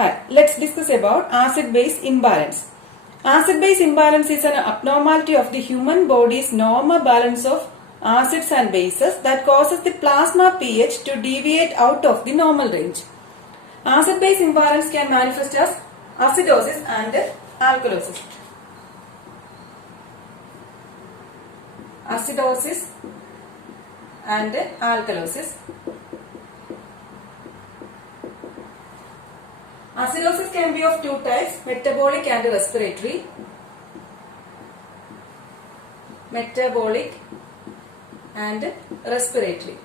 Hi, let's discuss about acid-base imbalance. Acid-base imbalance is an abnormality of the human body's normal balance of acids and bases that causes the plasma pH to deviate out of the normal range. Acid-base imbalance can manifest as acidosis and alkalosis. Acidosis and alkalosis. Acidosis can be of two types, metabolic and respiratory. Metabolic and respiratory.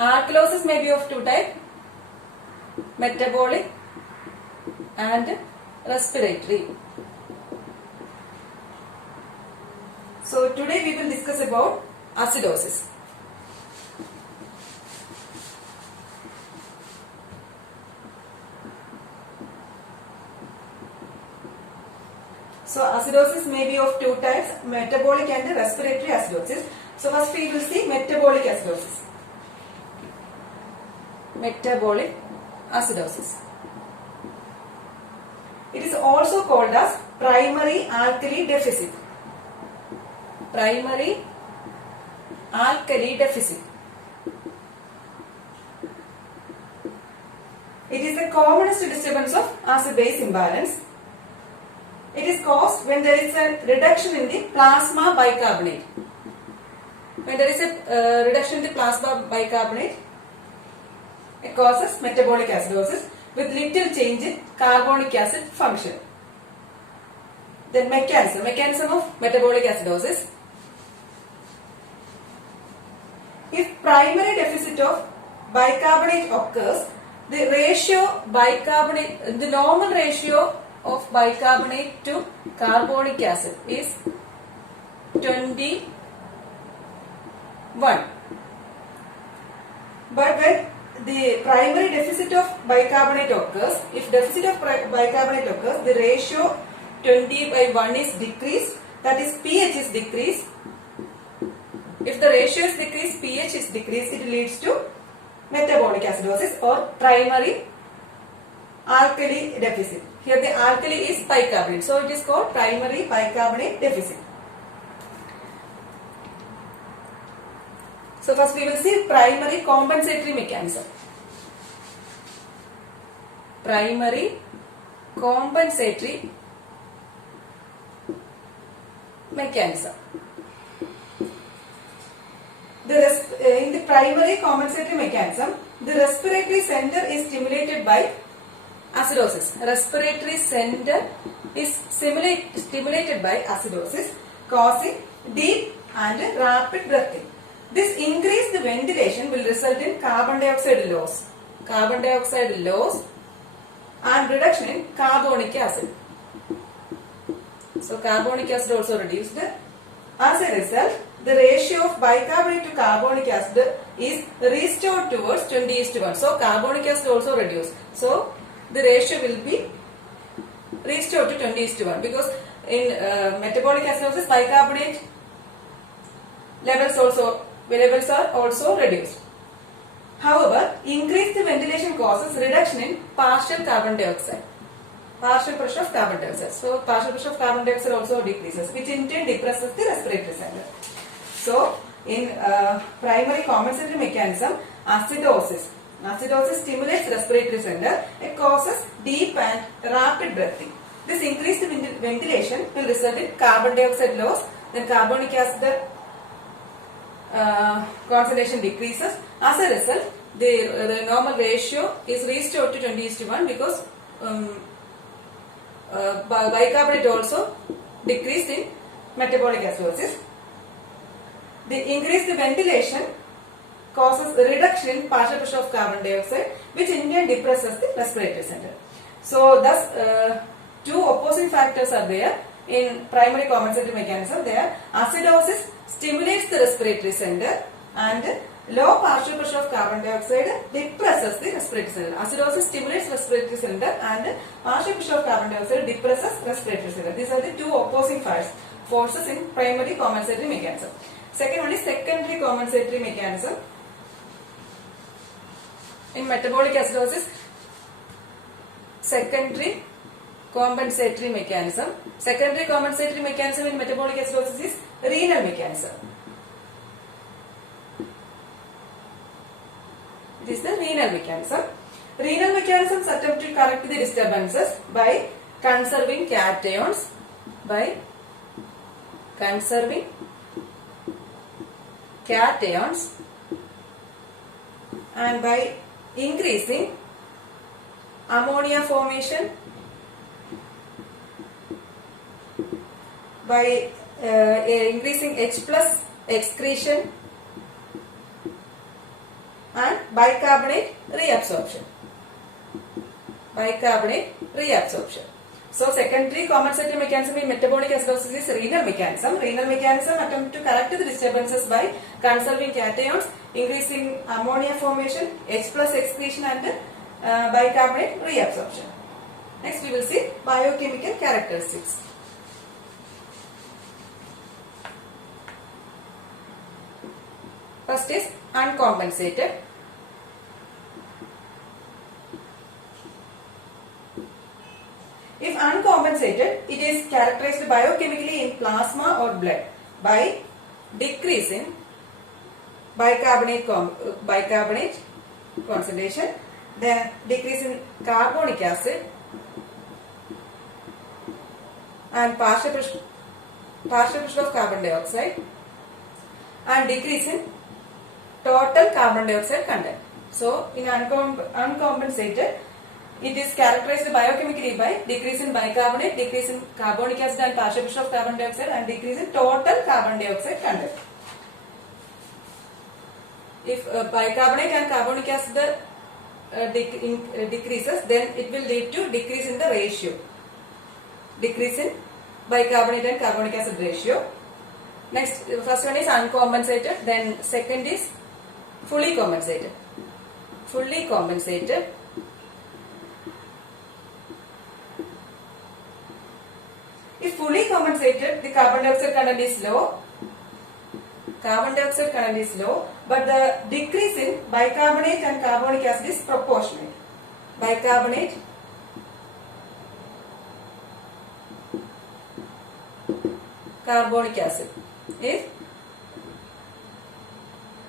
Alkalosis may be of two types, metabolic and respiratory. So today we will discuss about acidosis. So acidosis may be of two types, metabolic and respiratory acidosis. So first we will see metabolic acidosis. Metabolic acidosis. It is also called as primary alkali deficit. Primary alkali deficit. It is the commonest disturbance of acid-base imbalance. It is caused when there is a reduction in the plasma bicarbonate. When there is a reduction in the plasma bicarbonate, it causes metabolic acidosis with little change in carbonic acid function. Then mechanism of metabolic acidosis. If primary deficit of bicarbonate occurs, the normal ratio of bicarbonate to carbonic acid is 21. But when the primary deficit of bicarbonate occurs, if deficit of bicarbonate occurs, the ratio 20/1 is decreased, that is pH is decreased. If the ratio is decreased, pH is decreased, it leads to metabolic acidosis or primary alkali deficit. Here the alkali is bicarbonate, so it is called primary bicarbonate deficit. So first we will see primary compensatory mechanism. Primary compensatory mechanism. In the primary compensatory mechanism, the respiratory center is stimulated by acidosis. Respiratory center is stimulated by acidosis, causing deep and rapid breathing. This increased ventilation will result in carbon dioxide loss. Carbon dioxide loss and reduction in carbonic acid. So carbonic acid also reduced. As a result, the ratio of bicarbonate to carbonic acid is restored towards 20:1. So carbonic acid also reduced. So the ratio will be restored to 20:1 because in metabolic acidosis bicarbonate levels are also reduced. However, increased ventilation causes reduction in partial carbon dioxide. Partial pressure of carbon dioxide. So partial pressure of carbon dioxide also decreases, which in turn depresses the respiratory center. So in primary compensatory mechanism, acidosis stimulates respiratory center. It causes deep and rapid breathing. This increased ventilation will result in carbon dioxide loss. Then carbonic acid concentration decreases. As a result, the normal ratio is restored to 20:1 because bicarbonate also decreased in metabolic acidosis. The increased ventilation causes a reduction in partial pressure of carbon dioxide, which in turn depresses the respiratory center. So thus two opposing factors are there in primary compensatory mechanism. There acidosis stimulates the respiratory center and low partial pressure of carbon dioxide depresses the respiratory center. Acidosis stimulates respiratory center and partial pressure of carbon dioxide depresses respiratory center. These are the two opposing forces in primary compensatory mechanism. Second one is secondary compensatory mechanism. In metabolic acidosis, secondary compensatory mechanism. Secondary compensatory mechanism in metabolic acidosis is renal mechanism. It is the renal mechanism. Renal mechanisms attempt to correct the disturbances by conserving cations, and by increasing ammonia formation, by increasing H plus excretion and bicarbonate reabsorption. So secondary compensatory mechanism in metabolic acidosis is renal mechanism. Renal mechanism attempt to correct the disturbances by conserving cations, increasing ammonia formation, H plus excretion and bicarbonate reabsorption. Next we will see biochemical characteristics. First is uncompensated. If uncompensated, it is characterized biochemically in plasma or blood by decrease in bicarbonate concentration, then decrease in carbonic acid and partial pressure of carbon dioxide, and decrease in total carbon dioxide content. So in uncompensated, it is characterized biochemically by decrease in bicarbonate, decrease in carbonic acid and partial pressure of carbon dioxide, and decrease in total carbon dioxide content. If bicarbonate and carbonic acid decreases, then it will lead to decrease in the ratio. Decrease in bicarbonate and carbonic acid ratio. Next, first one is uncompensated, then second is fully compensated. Fully compensated. If fully compensated, the carbon dioxide content is low. But the decrease in bicarbonate and carbonic acid is proportionate. Bicarbonate carbonic acid is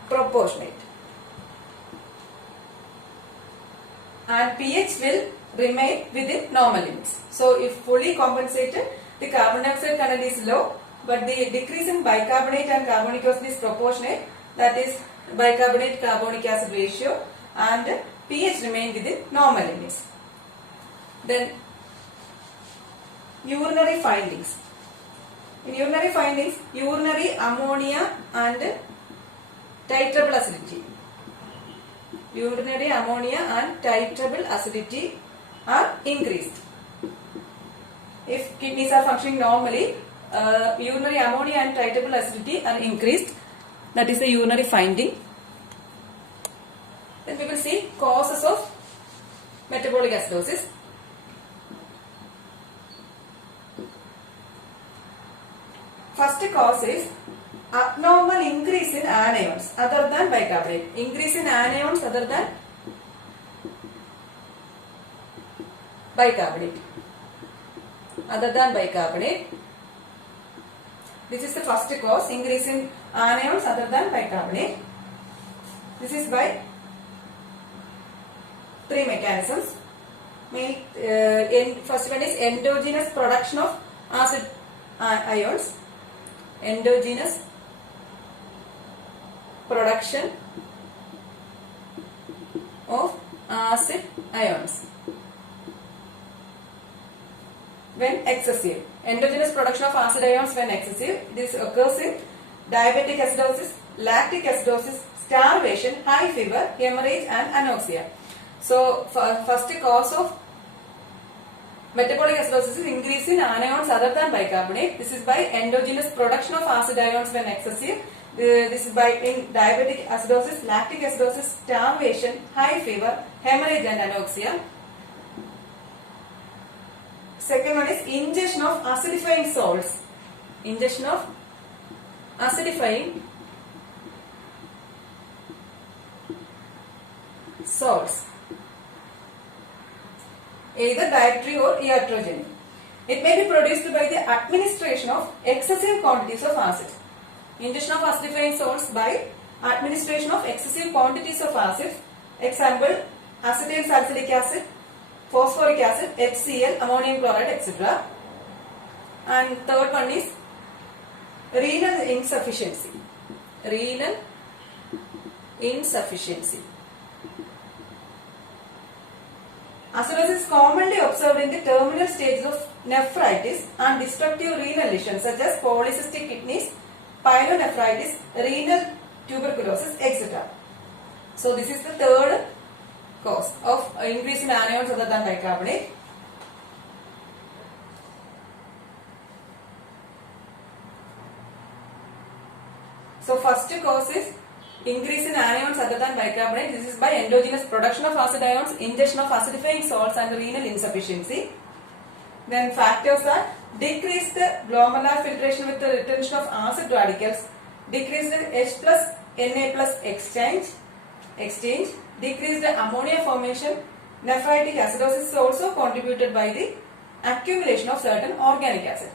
proportionate, and pH will remain within normal limits. So if fully compensated, the carbon dioxide content is low, but the decrease in bicarbonate and carbonic acid is proportionate, that is bicarbonate carbonic acid ratio, and pH remain within normal limits. Then urinary findings. In urinary findings, urinary ammonia and titrable acidity. Urinary ammonia and titrable acidity are increased. If kidneys are functioning normally, urinary ammonia and titrable acidity are increased. That is a urinary finding. Then we will see causes of metabolic acidosis. First cause is abnormal increase in anions other than bicarbonate. Increase in anions other than bicarbonate. This is the first cause, increase in anions other than bicarbonate. This is by three mechanisms. First one is endogenous production of acid ions. Endogenous production of acid ions when excessive. Endogenous production of acid ions when excessive. This occurs in diabetic acidosis, lactic acidosis, starvation, high fever, hemorrhage and anoxia. So first cause of metabolic acidosis is increase in anions other than bicarbonate. This is by endogenous production of acid ions when excessive. This is by in diabetic acidosis, lactic acidosis, starvation, high fever, hemorrhage and anoxia. Second one is ingestion of acidifying salts. Ingestion of acidifying salts, either dietary or iatrogenic. It may be produced by the administration of excessive quantities of acid. Ingestion of acidifying salts by administration of excessive quantities of acid. Example, acetyl salicylic acid, phosphoric acid, HCl, ammonium chloride, etc. And third one is renal insufficiency. Renal insufficiency. Acidosis is commonly observed in the terminal stages of nephritis and destructive renal lesions such as polycystic kidneys, pyelonephritis, renal tuberculosis, etc. So this is the third cause of increase in anions other than bicarbonate. So first cause is increase in anions other than bicarbonate. This is by endogenous production of acid ions, ingestion of acidifying salts and renal insufficiency. Then factors are decreased glomerular filtration with the retention of acid radicals, decreased H plus Na plus exchange, decreased ammonia formation. Nephritic acidosis is also contributed by the accumulation of certain organic acid.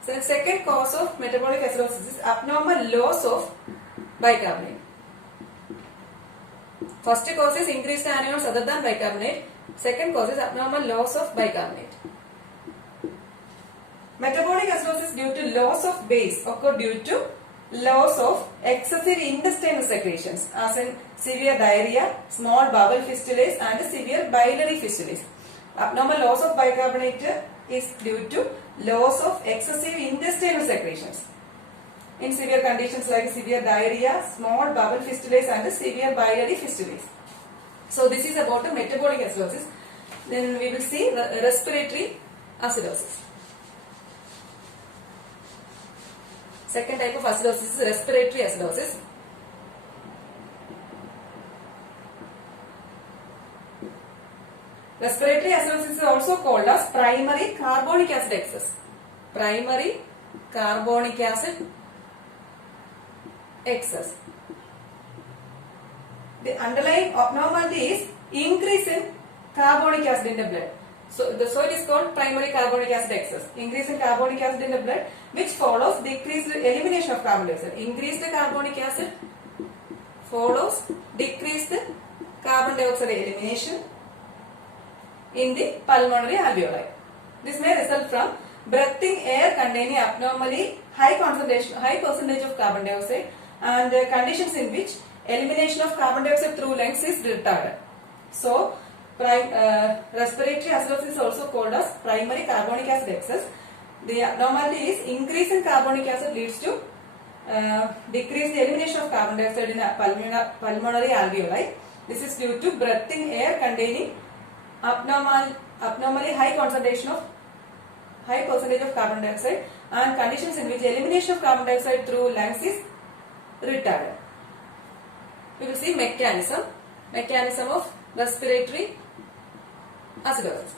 So the second cause of metabolic acidosis is abnormal loss of bicarbonate. First cause is increased anions other than bicarbonate. Second cause is abnormal loss of bicarbonate. Metabolic acidosis due to loss of base occur due to loss of excessive intestinal secretions as in severe diarrhea, small bowel fistulas and severe biliary fistulas. Abnormal loss of bicarbonate is due to loss of excessive intestinal secretions in severe conditions like severe diarrhea, small bowel fistulas and severe biliary fistulas. So this is about the metabolic acidosis. Then we will see the respiratory acidosis. Second type of acidosis is respiratory acidosis. Respiratory acidosis is also called as primary carbonic acid excess. Primary carbonic acid excess. The underlying abnormality is increase in carbonic acid in the blood. So it is called primary carbonic acid excess. Increase in carbonic acid in the blood, which follows decreased elimination of carbon dioxide. Increased carbonic acid follows decreased carbon dioxide elimination in the pulmonary alveoli. This may result from breathing air containing abnormally high percentage of carbon dioxide and conditions in which elimination of carbon dioxide through lungs is retarded. So respiratory acidosis is also called as primary carbonic acid excess. The abnormality is increase in carbonic acid leads to decreased elimination of carbon dioxide in pulmonary alveoli. This is due to breathing air containing abnormally high percentage of carbon dioxide and conditions in which elimination of carbon dioxide through lungs is retarded. We will see mechanism of respiratory acidosis.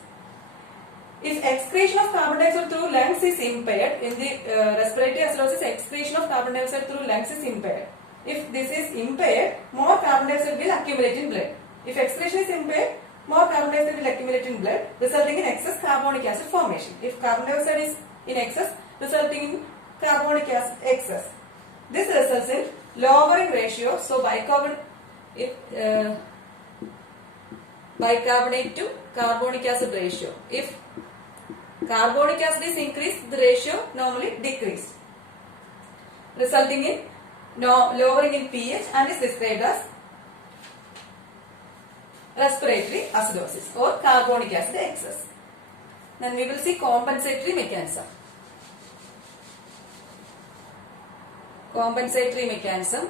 If excretion of carbon dioxide through lungs is impaired, in the respiratory acidosis, excretion of carbon dioxide through lungs is impaired. If this is impaired, more carbon dioxide will accumulate in blood. If excretion is impaired, more carbon dioxide will accumulate in blood, resulting in excess carbonic acid formation. If carbon dioxide is in excess, resulting in carbonic acid excess. This results in lowering ratio. So bicarbonate to carbonic acid ratio. If carbonic acid is increased, the ratio normally decreased, resulting in lowering in pH and is described as respiratory acidosis or carbonic acid excess. Then we will see compensatory mechanism. Compensatory mechanism.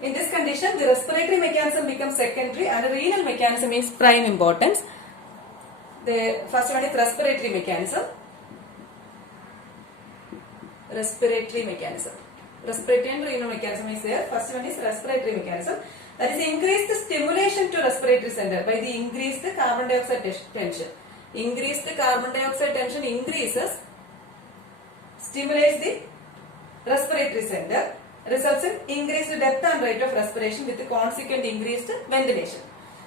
In this condition, the respiratory mechanism becomes secondary and the renal mechanism is prime importance. The first one is respiratory mechanism. Respiratory mechanism. Respiratory and renal mechanism is there. First one is respiratory mechanism. That is increased stimulation to respiratory center by the increased carbon dioxide tension. Increased carbon dioxide tension stimulates the respiratory center. results in increased depth and rate of respiration with consequent increased ventilation.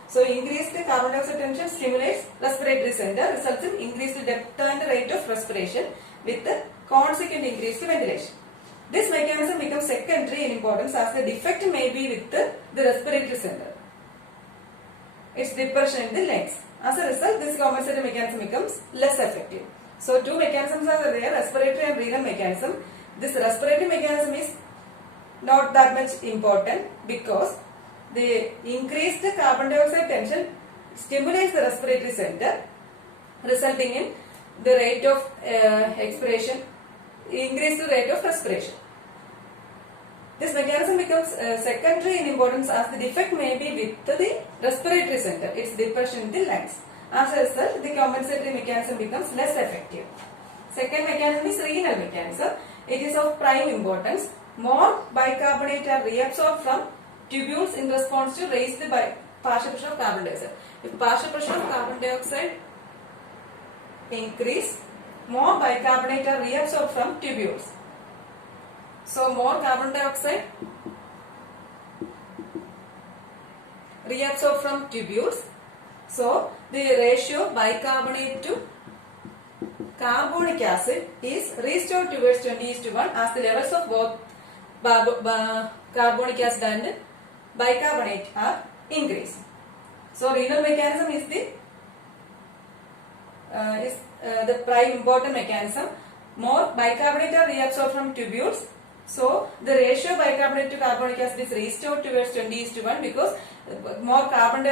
So increased carbon dioxide tension stimulates respiratory center, results in increased depth and rate of respiration with the consequent increased ventilation. This mechanism becomes secondary in importance as the defect may be with the respiratory center. Its depression in the lungs. As a result, this compensatory mechanism becomes less effective. So two mechanisms are there, respiratory and renal mechanism. This respiratory mechanism is not that much important because the increased carbon dioxide tension stimulates the respiratory center, resulting in the rate of expiration, increased rate of respiration. This mechanism becomes secondary in importance as the defect may be with the respiratory center, its depression in the lungs. As a result, the compensatory mechanism becomes less effective. Second mechanism is renal mechanism. It is of prime importance. More bicarbonate are reabsorbed from tubules in response to raised partial pressure of carbon dioxide. If partial pressure of carbon dioxide increase, more bicarbonate are reabsorbed from tubules. So more carbon dioxide reabsorbed from tubules. So the ratio of bicarbonate to carbonic acid is restored towards 20:1 as the levels of both carbonic acid and bicarbonate are increased. So renal mechanism is the prime important mechanism. More bicarbonate are reabsorbed from tubules. So the ratio of bicarbonate to carbonic acid is restored towards 20:1 because more carbonic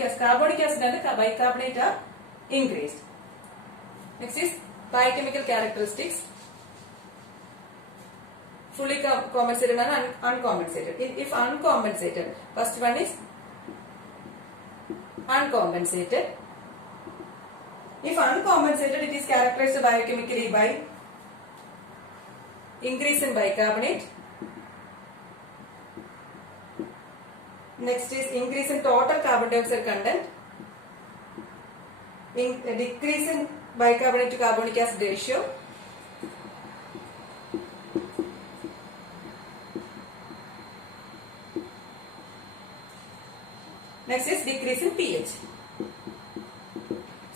acid and bicarbonate are increased. Next is biochemical characteristics. Fully compensated and uncompensated. If uncompensated, first one is uncompensated. If uncompensated, it is characterized biochemically by increase in bicarbonate. Next is increase in total carbon dioxide content. Decrease in bicarbonate to carbonic acid ratio. Next is decrease in pH.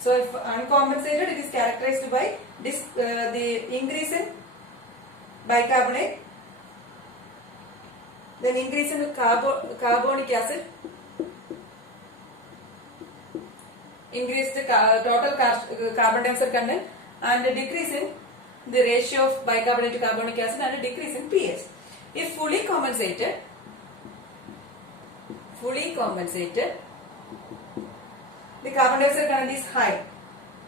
So if uncompensated, it is characterized by the increase in bicarbonate, then increase in carbonic acid, increase the total carbon dioxide content, and a decrease in the ratio of bicarbonate to carbonic acid and a decrease in pH. If fully compensated, the carbon dioxide content is high.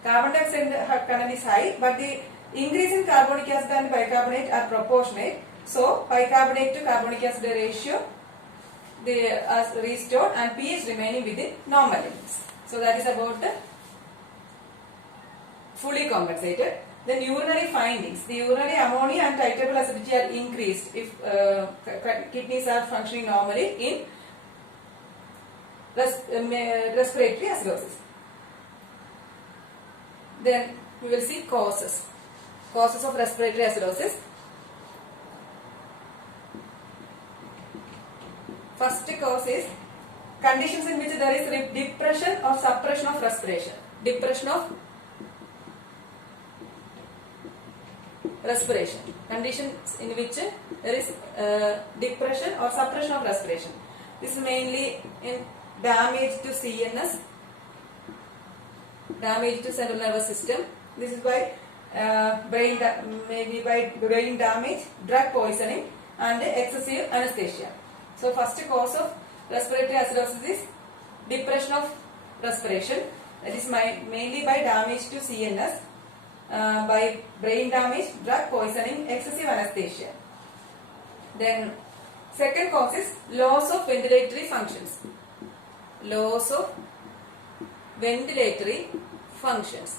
Carbon dioxide content is high, but the increase in carbonic acid and bicarbonate are proportionate. So bicarbonate to carbonic acid ratio are restored and pH remaining within normal limits. So that is about the fully compensated. Then urinary findings. The urinary ammonia and titratable acidity are increased if kidneys are functioning normally in respiratory acidosis. Then we will see causes of respiratory acidosis. First cause is conditions in which there is depression or suppression of respiration. Depression of respiration. Conditions in which there is depression or suppression of respiration. This is mainly in damage to CNS, damage to central nervous system. This is by maybe by brain damage, drug poisoning, and excessive anesthesia. So first cause of respiratory acidosis is depression of respiration. That is mainly by damage to CNS, by brain damage, drug poisoning, excessive anesthesia. Then second cause is loss of ventilatory functions. Loss of ventilatory functions.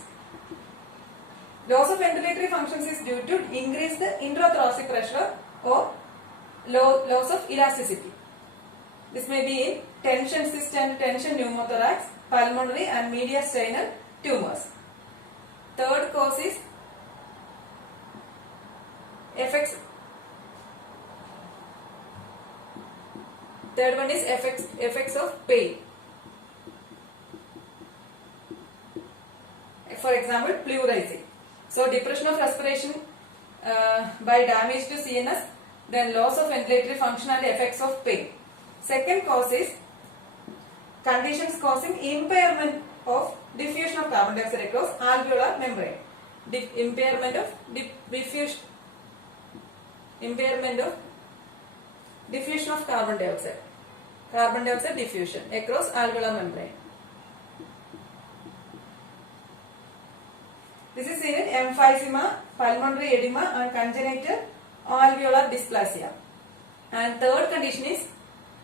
Loss of ventilatory functions is due to increased intrathoracic pressure or loss of elasticity. This may be in tension cyst and tension pneumothorax, pulmonary and mediastinal tumors. Third cause is effects Third one is effects of pain. For example, pleurisy. So depression of respiration by damage to CNS, then loss of ventilatory function and effects of pain. Second cause is conditions causing impairment of diffusion of carbon dioxide across alveolar membrane. Impairment of diffusion of carbon dioxide diffusion across alveolar membrane. This is seen in emphysema, pulmonary edema and congenital alveolar dysplasia. And third condition is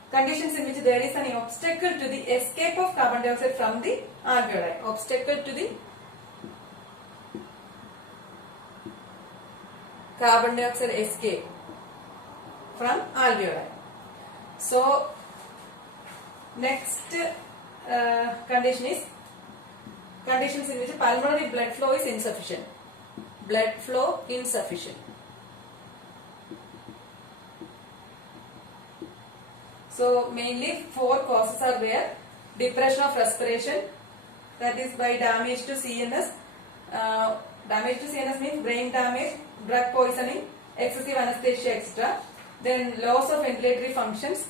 conditions in which there is an obstacle to the escape of carbon dioxide from the alveoli. Obstacle to the carbon dioxide escape from alveoli. So next condition is conditions in which pulmonary blood flow is insufficient. Blood flow insufficient. So mainly four causes are there. Depression of respiration, that is by damage to CNS. Damage to CNS means brain damage, drug poisoning, excessive anesthesia, etc. Then loss of ventilatory functions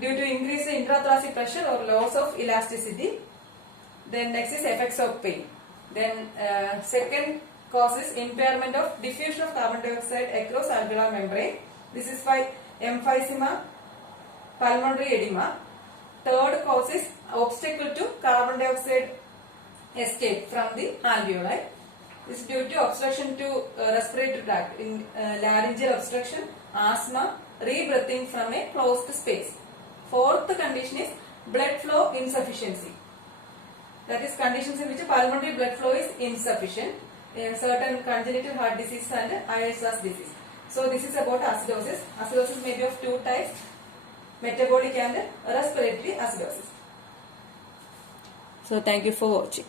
due to increased intrathoracic pressure or loss of elasticity. Then next is effects of pain. Then second cause is impairment of diffusion of carbon dioxide across alveolar membrane. This is by emphysema, pulmonary edema. Third cause is obstacle to carbon dioxide escape from the alveoli. This is due to obstruction to respiratory tract, in laryngeal obstruction, asthma, rebreathing from a closed space. Fourth condition is blood flow insufficiency. That is conditions in which pulmonary blood flow is insufficient in certain congenital heart disease and ISS disease. So this is about acidosis. Acidosis may be of two types, metabolic and respiratory acidosis. So thank you for watching.